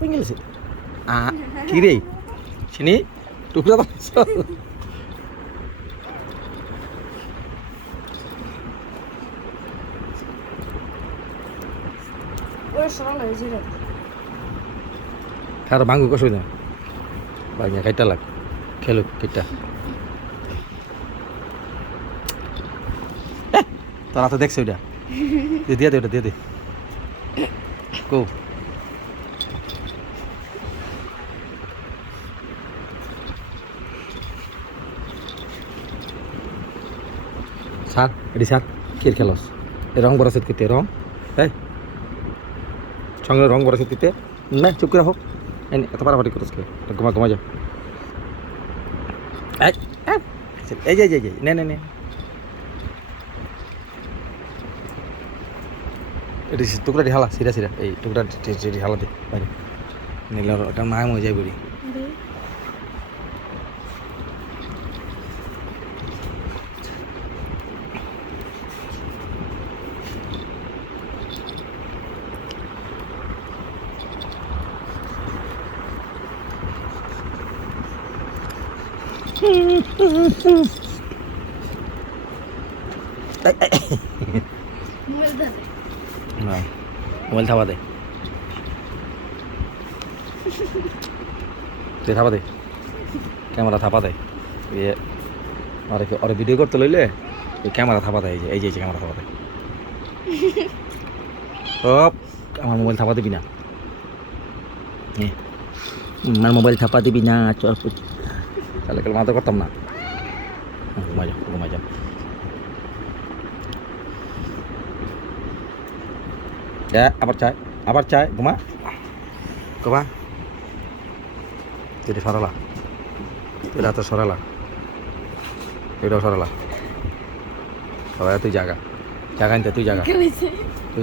পেঙ্গেলেছে কি রে চিনি টুকরা বানাইছ কারো ভাঙু কষ্ট না ভাঙিয়া খাইটা লাগ খেলুক কিটা তোরা তো দেখছে ওইটা দিয়ে দে ওটা দিয়ে দে কো সার এটি সার কি খেলস এ রং বরাসত কিতে রং এই সঙ্গে রং বরাসত কিতে না চুপ করে হোক এত পারাপাটি করস কে ঘুমা ঘুমা যাও এই যে নে নে নে এটি টুকরাটি হালা সিরা সিরা এই টুকরাটি হালা দে বাইরে নিলে ওটা মায় মরে যাই বলি মোবাইল থাবা দে তুই থাবা দে ক্যামেরা থাপা দেয় ইয়ে আর ভিডিও করতে লইলে ওই ক্যামেরা থাপা দেয় এই যে ক্যামেরা থাপা দেয় সব আমার মোবাইল থাপা দিবি না আমার মোবাইল থাপা দিবি না চল তাহলে কাল মাথা করতাম না ঘুমাই যাও আবার চায় ঘুমা কবা তুই সরালা তুই রাতে সরালা এটাও সরালা সবাই তুই জাগা নিতে তুই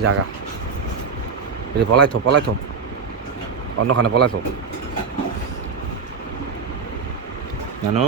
জাগা এটি পলাই থো অন্যখানে পলাই থো জানো